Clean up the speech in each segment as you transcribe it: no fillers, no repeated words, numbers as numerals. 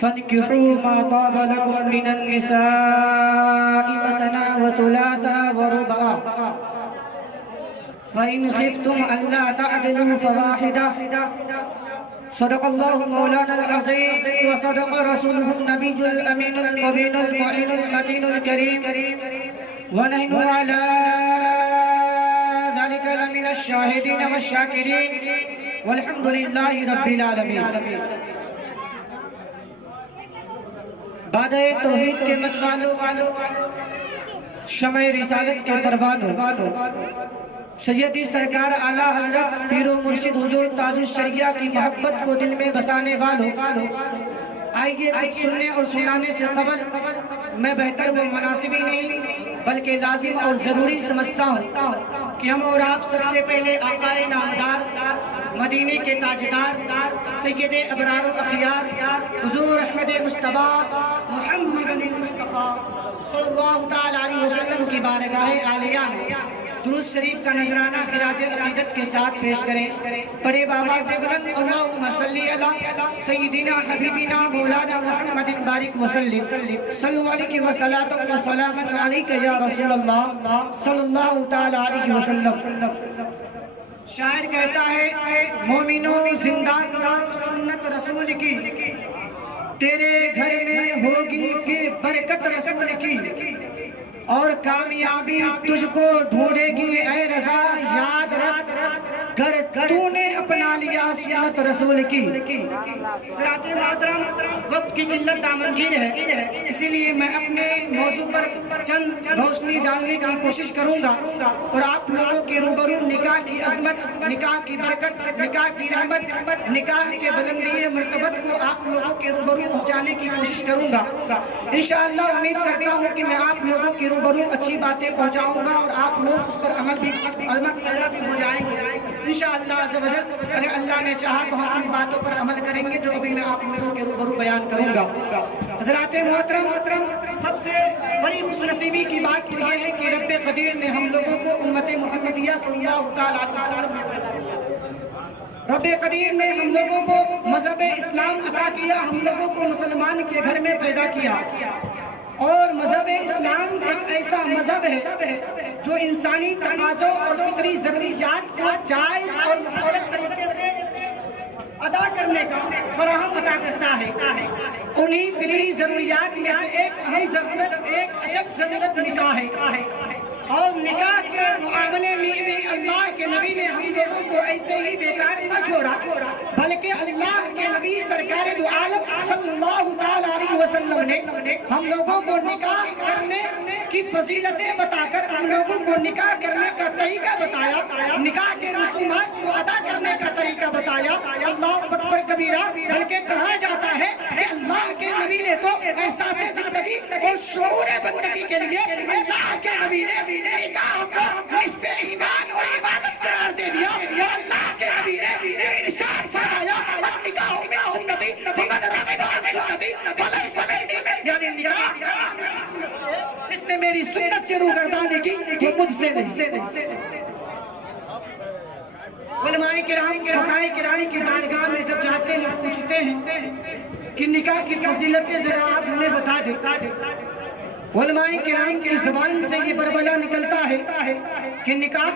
فانكحوا ما طاب لكم من النساء مثنى وثلاثا ورباعا فإن خفتم ألا تعدلوا فواحدة صدق الله مولانا العظيم وصدق رسوله النبي الأمين المبين المعين المتين الكريم ونحن على ذلك لمن الشاهدين والشاكرين والحمد لله رب العالمين. بعد توحید کے متوالوں، شمع رسالت کے پروانوں، سیدی سرکار اعلیٰ حضرت پیر و مرشد حضور تاج الشریعہ کی محبت کو دل میں بسانے والوں، آئیے کچھ سننے اور سنانے سے قبل میں بہتر و مناسب ہی نہیں بلکہ لازم اور ضروری سمجھتا ہوں کہ ہم اور آپ سب سے پہلے آقائے نامدار، مدینے کے تاجدار، سید ابرار الاخیار حضور احمد مصطفیٰ محمد المصطفیٰ صلی اللہ تعالیٰ علیہ وسلم کی بارگاہ عالیہ میں درود شریف کا نذرانہ خراج عقیدت کے ساتھ پیش کریں. بڑے بابا سے بلند اللہم صلی علی سیدنا حبیبنا مولانا محمد بارک وسلم صلو علیہ وسلم وسلامت علیکہ یا رسول اللہ صلی اللہ تعالیٰ علیہ وسلم. شاعر کہتا ہے مومنوں زندہ کرو سنت رسول کی، تیرے گھر میں ہوگی پھر برکت رسول کی، اور کامیابی تجھ کو ڈھونڈے گی اے رضا، یاد رکھ گر تو نے اپنا لیا سنت رسول کی. حضرات محترم، وقت کی قلت دامنگیر ہے، اسی لیے میں اپنے موضوع پر چند روشنی ڈالنے کی کوشش کروں گا اور آپ لوگوں کے روبرو نکاح کی عظمت، نکاح کی برکت، نکاح کی رحمت، نکاح کے بلندی مرتبت کو آپ لوگوں کے روبرو پہنچانے کی کوشش کروں گا. انشاءاللہ امید کرتا ہوں کہ میں آپ لوگوں کے روبرو اچھی باتیں پہنچاؤں گا اور آپ لوگ اس پر عمل پیرا بھی ہو جائیں گے انشاءاللہ عز و جل. اگر اللہ نے چاہا تو ہم ان باتوں پر عمل کریں گے جو ابھی میں آپ لوگوں کے روبرو بیان کروں گا. حضرات محترم، سب سے بڑی خوش نصیبی کی بات تو یہ ہے کہ رب قدیر نے ہم لوگوں کو امت محمدیہ صلی اللہ تعالیٰ علیہ وسلم میں پیدا کیا. رب قدیر نے ہم لوگوں کو مذہب اسلام عطا کیا، ہم لوگوں کو مسلمان کے گھر میں پیدا کیا. اور مذہب اسلام ایک ایسا مذہب ہے جو انسانی تقاضوں اور فطری ضروریات کو جائز اور مؤثر طریقے سے ادا کرنے کا فراہم عطا کرتا ہے. انہی فطری ضروریات میں سے ایک اہم ضرورت، ایک اشد ضرورت نکاح ہے. اور نکاح کے معاملے میں بھی اللہ کے نبی نے ہم لوگوں کو ایسے ہی بیکار نہ چھوڑا بلکہ اللہ کے نبی سرکار دو عالم صلی اللہ تعالیٰ علیہ وسلم نے ہم لوگوں کو نکاح کرنے کی فضیلتیں بتا کر ہم لوگوں کو نکاح کرنے کا طریقہ بتایا، نکاح کے رسومات کو ادا کرنے کا طریقہ بتایا. اللہ اکبر کبیرہ. بلکہ کہا جاتا ہے کہ اللہ کے نبی نے تو احساس زندگی اور شعور بندگی کے لیے اللہ کے نبی نے نکاح کو نصف ایمان اور عبادت قرار دے دیا. اللہ کے نبی نے ارشاد فرمایا النکاح من سنتی فمن رغب عن سنتی فلیس منی، یعنی نکاح جس نے میری سنت سے روگردانی کی وہ مجھ سے نہیں. علماء کرام، فقہاء کرام کی بارگاہ میں جب جاتے ہیں پوچھتے ہیں کہ نکاح کی فضیلتیں ذرا آپ ہمیں بتا دیں. علماء کرام کی زبان سے یہ بربلا نکلتا ہے کہ نکاح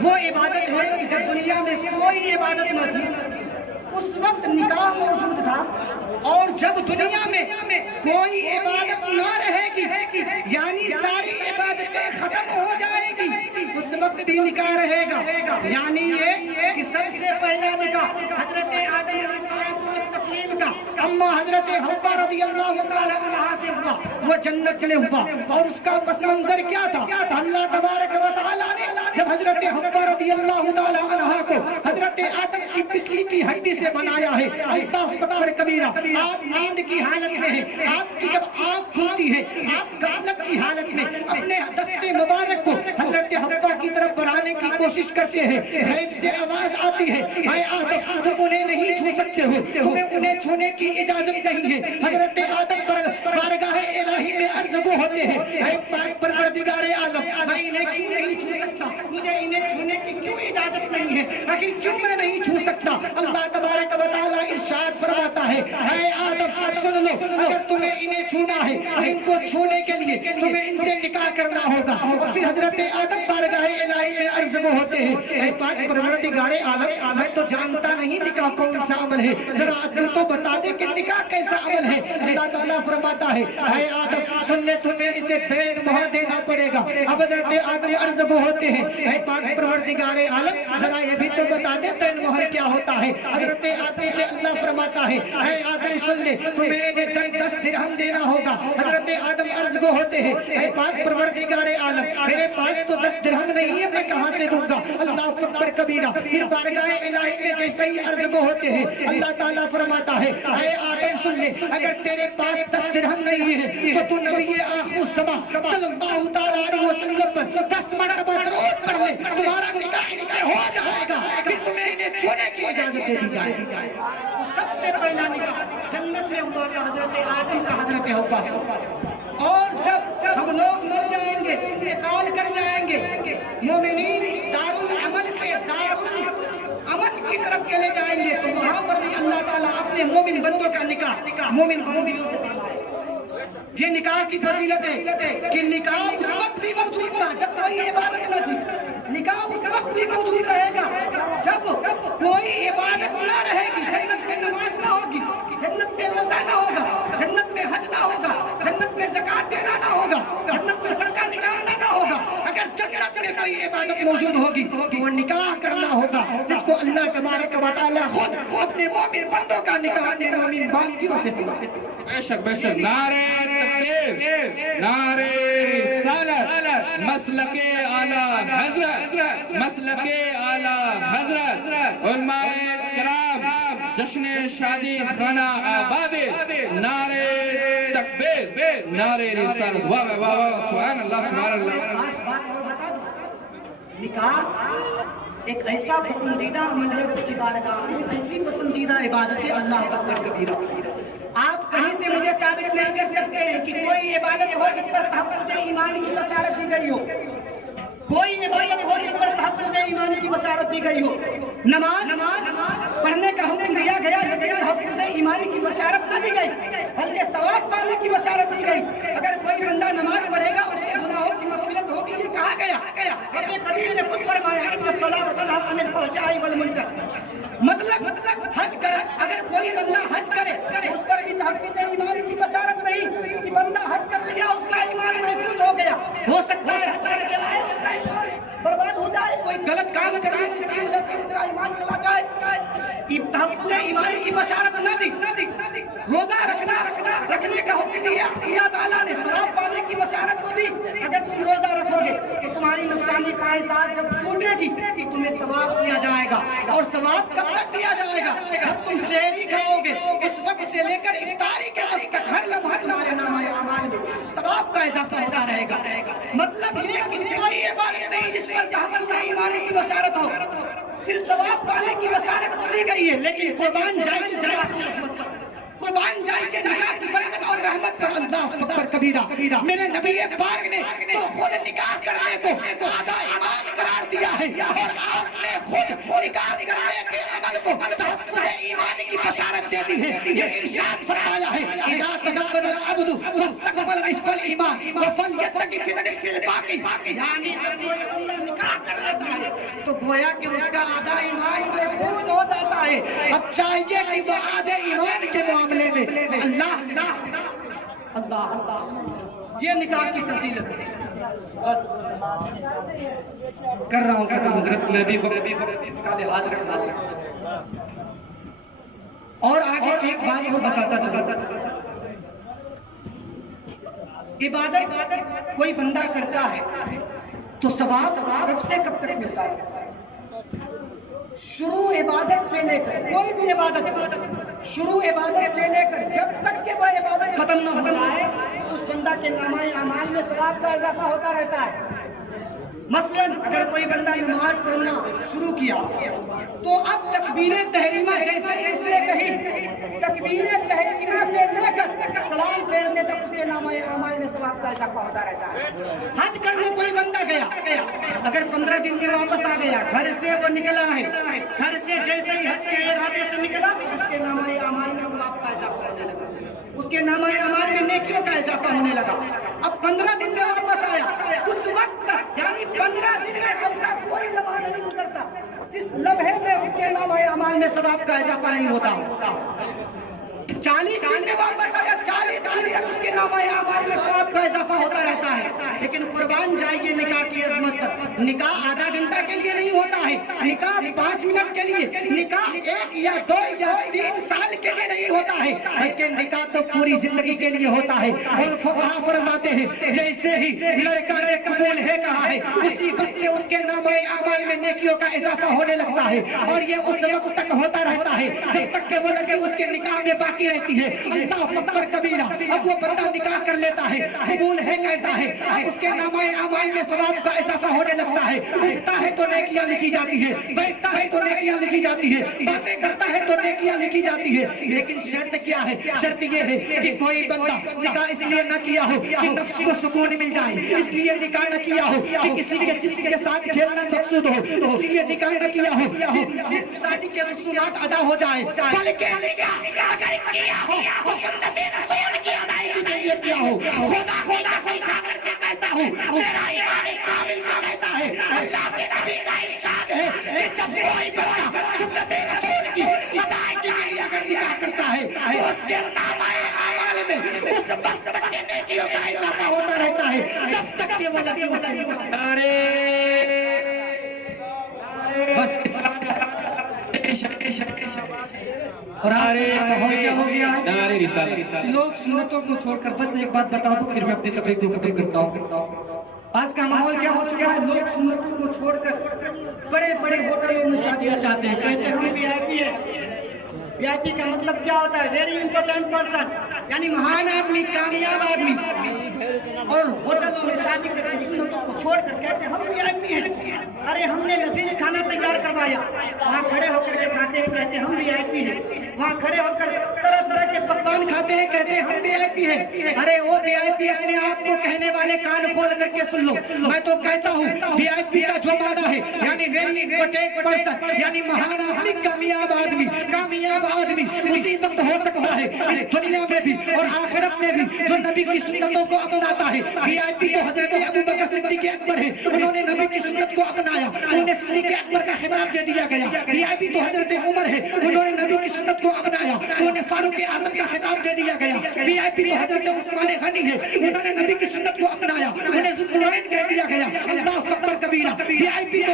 وہ عبادت ہے کہ جب دنیا میں کوئی عبادت نہ تھی اس وقت نکاح موجود تھا، اور جب دنیا میں کوئی عبادت نہ رہے گی یعنی ساری عبادتیں ختم ہو جائے گی اس وقت بھی نکاح رہے گا. یعنی یہ کہ سب سے پہلا نکاح حضرت آدم علیہ السلام کا اما حضرت حوا رضی اللہ تعالیٰ عنہا سے ہوا، وہ جنت میں ہوا. اور اس کا پس منظر کیا تھا؟ اللہ تبارک و تعالیٰ نے جب حضرت حوا رضی اللہ تعالیٰ عنہا کو حضرت آدم کی پسلی کی ہڈی سے بنایا ہے. اللہ اکبر کبیرہ. آپ نیند کی حالت میں ہیں، آپ کی جب آنکھ کھلتی ہے آپ غفلت کی حالت میں اپنے دست مبارک کو حضرت حوا کی طرف بڑھانے کی کوشش کرتے ہیں. غیب سے آواز آتی ہے اے آدم تم انہیں نہیں چھو سکتے ہو، تمہیں انہیں چھونے کی اجازت نہیں ہے. حضرت آدم بارگاہ الہی میں عرض گو ہوتے ہیں اے پاک پروردگار عالم میں انہیں کیوں نہیں چھو سکتا، مجھے انہیں چھونے کی کیوں اجازت نہیں ہے، لیکن کیوں میں نہیں چھو سکتا؟ اللہ تبارک و تعالیٰ ارشاد فرماتا ہے اے آدم سن لو اگر تمہیں انہیں چھونا ہے تو ان کو چھونے کے لیے تمہیں ان سے نکاح کرنا ہوگا. اور پھر حضرت آدم بارگاہ الہی میں عرض وہ ہوتے ہیں اے پاک پروردگار عالم میں تو جانتا نہیں نکاح کون سا عمل ہے, ذرا تو بتا دے کہ نکاح کیسا عمل ہے. اللہ تعالیٰ فرماتا ہے اے آدم سن لے تمہیں اسے دین مہر دینا پڑے گا. اب حضرت آدم عرض وہ ہوتے ہیں اے پاک پروردگار عالم ذرا یہ بھی تو بتا دے دین مہر کیا ہوتا ہے. حضرت آدم سے اللہ فرماتا ہے اے آدم سن لے تمہیں انہیں 10 درہم دینا ہوگا. حضرت آدم عرض کو ہوتے ہیں اے پاک پروردگار عالم میرے پاس تو 10 درہم نہیں ہے, میں کہاں سے دوں گا. اللہ اکبر کبیرہ. پھر بارگاہ الہی میں جیسے ہی عرض کو ہوتے ہیں اللہ تعالیٰ فرماتا ہے اے آدم سن لے اگر تیرے پاس 10 درہم نہیں ہے تو تو نبی آخر الزمان صلی اللہ تعالیٰ علیہ وسلم پر 10 مرتبہ درود پڑھ لے, تمہارا نکاح ان سے ہو جائے گا, پھر تمہیں انہیں چھونے کی اجازت دے دی جائے گی. سب سے پہلا نکاح جنت میں ہوا تھا حضرت آدم کا حضرت حوا سے. اور جب ہم لوگ مر جائیں گے انتقال کر جائیں گے مومنین اس دار العمل سے دار الامن کی طرف چلے جائیں گے تو وہاں پر بھی اللہ تعالیٰ اپنے مومن بندوں کا نکاح مومن بندیوں سے فرمائے. یہ نکاح کی فضیلت ہے کہ نکاح اس وقت بھی موجود تھا جب کوئی عبادت نہ تھی. نکاح اس وقت بھی موجود رہے گا جب کوئی عبادت نہ رہے گی. جنت میں نماز نہ ہوگی, جنت میں روزہ نہ ہوگا, جنت میں حج نہ ہوگا, جنت میں زکوٰۃ دینا نہ ہوگا, جنت میں صدقہ نکالنا نہ ہوگا. اگر جنت میں کوئی عبادت موجود ہوگی تو وہ نکاح کرنا ہوگا جس کو اللہ تبارک و تعالیٰ خود اپنے مومن بندوں کا نکاح اپنے مومن باندیوں سے فرمائے. بے شک بے شک. نعرہ تکبیر, نعرہ رسالت, مسلک اعلی حضرت, مسلک اعلی حضرت, علماء کرام, جشن شادی خانہ آباد, نعرہ تکبیر, نعرہ رسالت. واہ واہ واہ, سبحان اللہ سبحان اللہ. خاص بات اور بتا دو, نکاح ایک ایسا پسندیدہ عمل ہے رب کی بارگاہ میں, ایسی پسندیدہ عبادت ہے اللہ اکبر کبیرہ. آپ کہیں سے مجھے ثابت نہیں کر سکتے ہیں کہ کوئی عبادت ہو جس پر تحفظ ایمان کی بشارت دی گئی ہو, کوئی عبادت ہو جس پر تحفظ ایمان کی بشارت دی گئی ہو. نماز پڑھنے کا حکم دیا گیا لیکن تحفظ ایمان کی بشارت نہ دی گئی بلکہ ثواب پانے کی بشارت دی گئی. اگر کوئی بندہ نماز پڑھے گا اس کے گناہوں کی مغفرت ہوگی یہ کہا گیا. رب کریم نے خود فرمایا ان الصلاۃ تنہی عن الفحشاء والمنکر. مطلب حج کر, اگر کوئی بندہ حج کرے تو اس پر بھی تحفظ ایمان کی بشارت نہیں کہ بندہ حج کر لیا اس کا ایمان محفوظ ہو گیا. ہو سکتا ہے حج کر کے آئے اس کا ایمان برباد ہو جائے, کوئی غلط کام کر لے جس کی وجہ سے اس کا ایمان چلا جائے. تحفظ ایمان کی بشارت نہ دی. روزہ رکھنے کا حکم دیا, اللہ تعالیٰ نے ثواب پانے کی بشارت کو دی. اگر تم روزہ رکھو گے تو تمہاری نفسانی خواہشات جب ٹوٹے گی تو تمہیں ثواب دیا جائے گا. اور ثواب کب تک دیا جائے گا؟ جب تم سحری کھاؤ گے اس وقت سے لے کر افطاری کے وقت تک ہر لمحہ تمہارے نامہ اعمال میں ثواب کا اضافہ ہوتا رہے گا. مطلب یہ کہ کوئی عبادت نہیں جس پر تحفظ ایمان کی بشارت ہو, صرف ثواب پانے کی بشارت کو دی گئی ہے. لیکن قربان جائے نکاح کی برکت اور رحمت پر اللہ اکبر کبیرہ. میرے نبی پاک نے تو خود نکاح کرنے کو آدھا ایمان قرار دیا ہے اور آپ نے خود نکاح کرنے کے عمل کو تحفظ ایمان کی بشارت دے دی ہے. یہ ارشاد فرمایا ہے اذا تزوج العبد فاستكمل نصف الایمان وفليتقي في النصف الباقي. یعنی جب کوئی بندہ نکاح کر لیتا ہے تو گویا کہ اس کا آدھا ایمان محفوظ ہو جاتا ہے. اب چاہیے کہ وہ آدھے ایمان کے معاملے میں اللہ یہ نکاح کی فضیلت کر رہا ہوں ختم حضرت, میں بھی کا لحاظ رکھ رہا ہوں. اور آگے ایک بات اور بتاتا چلا, عبادت کوئی بندہ کرتا ہے تو ثواب کب سے کب تک ملتا ہے؟ شروع عبادت سے لے کر, کوئی بھی عبادت شروع عبادت سے لے کر جب تک کہ وہ عبادت ختم نہ ہو جائے اس بندہ کے نامہ اعمال میں ثواب کا اضافہ ہوتا رہتا ہے. مثلا اگر کوئی بندہ نماز پڑھنا شروع کیا تو اب تکبیر تحریمہ جیسے ہی اس نے کہی, تکبیر تحریمہ سے لے کر سلام پھیرنے تک اس کے نامہ اعمال میں ثواب کا اضافہ ہوتا رہتا ہے. حج کرنے کوئی بندہ گیا, اگر 15 دن میں واپس آ گیا, گھر سے وہ نکلا ہے, گھر سے جیسے ہی حج کے ارادے سے نکلا اس کے نامہ اعمال میں ثواب کا اضافہ ہونے لگا. اس کے نامہ اعمال میں نیکیوں کا اضافہ ہونے لگا. اب 15 دن میں واپس آیا. اس وقت تک یعنی 15 دن میں ایسا کوئی لمحہ نہیں گزرتا جس لمحے میں اس کے نامہ اعمال میں ثواب کا اضافہ نہیں ہوتا. 40 دن میں واپس آیا. 40 دن تک اس کے نامہ اعمال میں ثواب کا اضافہ ہوتا رہتا ہے. لیکن قربان جائیے نکاح کی عظمت پر. نکاح آدھا گھنٹہ کے لیے نہیں ہوتا ہے. نکاح 5 منٹ کے لیے, نکاح 1 یا 2 یا 3 سال کے لیے نہیں ہوتا ہے, بلکہ نکاح تو پوری زندگی کے لیے ہوتا ہے. اور فقہا فرماتے ہیں جیسے ہی لڑکا نے قبول ہے کہا ہے اسی وقت سے اس کے نامہ اعمال میں نیکیوں کا اضافہ ہونے لگتا ہے. اور یہ اس وقت تک ہوتا رہتا ہے جب تک کہ وہ لڑکی اس کے نکاح میں باقی رہتی ہے. اللہ اکبر کبیرہ. اب وہ بندہ نکاح کر لیتا ہے, قبول ہے کہتا ہے, اب اس کے نامہ اعمال میں ثواب کا اضافہ ہونے لگتا ہے. اٹھتا ہے تو نیکیاں لکھی جاتی ہے, بیٹھتا ہے تو نیکیاں لکھی جاتی ہے, باتیں کرتا ہے تو نیکیاں لکھی جاتی ہے. لیکن شرط کیا ہے؟ شرط یہ ہے کہ کوئی بندہ نکاح اس لیے نہ کیا ہو کہ نفس کو سکون مل جائے, اس لیے نکاح نہ کیا ہو کہ کسی کے جسم کے ساتھ کھیلنا مقصود ہو, اس لیے نکاح نہ کیا ہو کہ صرف شادی کے رسومات ادا ہو جائے, بلکہ نکاح اگر کیا ہو تو سنت رسول کی ادائیگی کے لیے کیا ہو. خدا کی قسم کھا کر کے کہتا ہوں, میرا ایمان کامل کا کہتا ہے, اللہ کے نبی کا ارشاد ہے کہ جب کوئی بندہ سنت رسول کی ادائیگی کے لیے اگر نکاح کرتا ہے تو اس کے نامہ اعمال میں اس وقت تک کے نیکیوں کا اضافہ ہوتا رہتا ہے جب تک کہ وہ لڑکی اس کے نکاح. بس اور کیا ہو گیا ہے؟ لوگ سنتوں کو چھوڑ کر, بس ایک بات بتا دوں پھر میں اپنی تقریر کو ختم کرتا ہوں. آج کا ماحول کیا ہو چکا ہے؟ لوگ سنتوں کو چھوڑ کر بڑے بڑے ہوٹلوں میں شادیاں چاہتے ہیں, کہتے ہیں ہم وی آئی پی ہے. وی آئی پی کا مطلب کیا ہوتا ہے؟ ویری امپورٹنٹ پرسن, یعنی مہان آدمی, کامیاب آدمی. اور ہوٹلوں میں شادی کر کے سنتوں کو چھوڑ کر کہتے ہیں ہم وی آئی پی ہیں. ارے ہم نے لذیذ کھانا تیار کروایا, وہاں کھڑے ہو کر کے کھاتے ہیں, کہتے ہیں ہم وی آئی پی ہیں. وہاں کھڑے ہو کر طرح طرح کے پکوان کھاتے ہیں, کہتے ہیں ہم وی آئی پی ہیں. ارے وہ وی آئی پی اپنے آپ کو کہنے والے کان کھول کر کے سن لو. میں تو کہتا ہوں وی آئی پی کا جو معنی ہے یعنی ویری امپورٹنٹ پرسن, یعنی مہان آدمی, کامیاب آدمی. کامیاب آدمی اسی وقت ہو سکتا ہے اس دنیا میں بھی اور آخرت میں بھی جو نبی کی سنتوں کو اپناتا ہے. وی آئی پی تو حضرت ابوبکر صدیق اکبر ہے, انہوں نے نبی کی سنت کو اپنایا تو انہیں صدیق اکبر کا خطاب دے دیا گیا. وی آئی پی تو حضرت عمر ہے, انہوں نے نبی کی سنت کو اپنایا تو انہیں فاروق اعظم کا خطاب دے دیا گیا. وی آئی پی تو حضرت عثمان غنی ہے, انہوں نے نبی کی سنت کو اپنایا, انہیں ذوالنورین کہہ دیا گیا. اللہ اکبر کبیرہ. وی آئی پی تو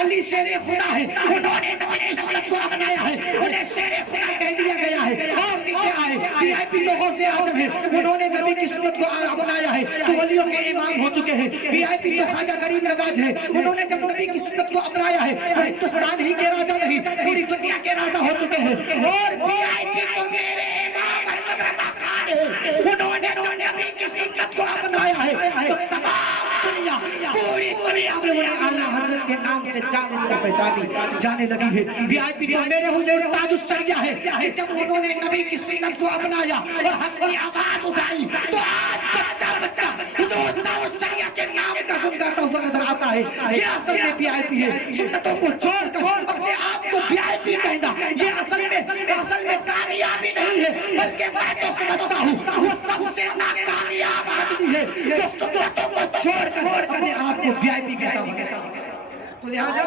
علی شیر خدا ہے, انہوں نے نبی کی سنت کو اپنایا ہے, انہیں شیر خدا کہہ دیا گیا ہے. اور نیچے آئے وی آئی پی تو غوث اعظم ہے, انہوں نے نبی کی سنت کو اپنایا ہے تو ولیوں کے امام ہو چکے ہیں. وی آئی پی تو خواجہ غریب نواز ہے, انہوں نے جب نبی کی سنت کو اپنایا ہے تو ہندوستان ہی کے راجہ نہیں پوری دنیا کے راجہ ہو چکے ہیں. اور وی آئی پی تو میرے امام احمد رضا خان ہے, انہوں نے جب نبی کی سنت کو اپنایا ہے تو تمام دنیا, پوری دنیا میں انہیں اعلیٰ حضرت کے نام سے پہچانی جانے لگی ہے. وی آئی پی تو میرے حضور تاج الشریعہ ہے کہ جب انہوں نے نبی کی سنت کو اپنایا اور حق کی آواز اٹھائی تو آج بچہ بچہ حضور تاج الشریعہ کے نام کا گنگاتا ہوا نظر آتا ہے. یہ اصل میں وی آئی پی ہے. سنتوں کو چھوڑ کر اپنے آپ کو وی آئی پی کہنا یہ اصل میں کامیابی نہیں ہے, بلکہ میں تو سمجھتا ہوں وہ سب سے ناکامیاب آدمی ہے جو سنتوں کو چھوڑ کر اپنے آپ کو وی آئی پی کہتا ہوا. تو لہٰذا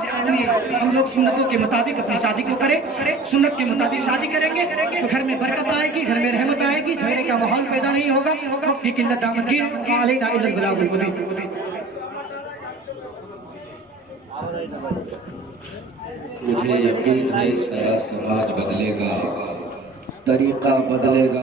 ہم لوگ سنتوں کے مطابق اپنی شادی کو کریں, سنت کے مطابق شادی کریں گے تو گھر میں برکت آئے گی, گھر میں رحمت آئے گی, جھگڑے کا ماحول پیدا نہیں ہوگا. وقت کی قلت دامنگیر علینا الا البلاغ المبین. مجھے یقین ہے سارا سماج بدلے گا, طریقہ بدلے گا.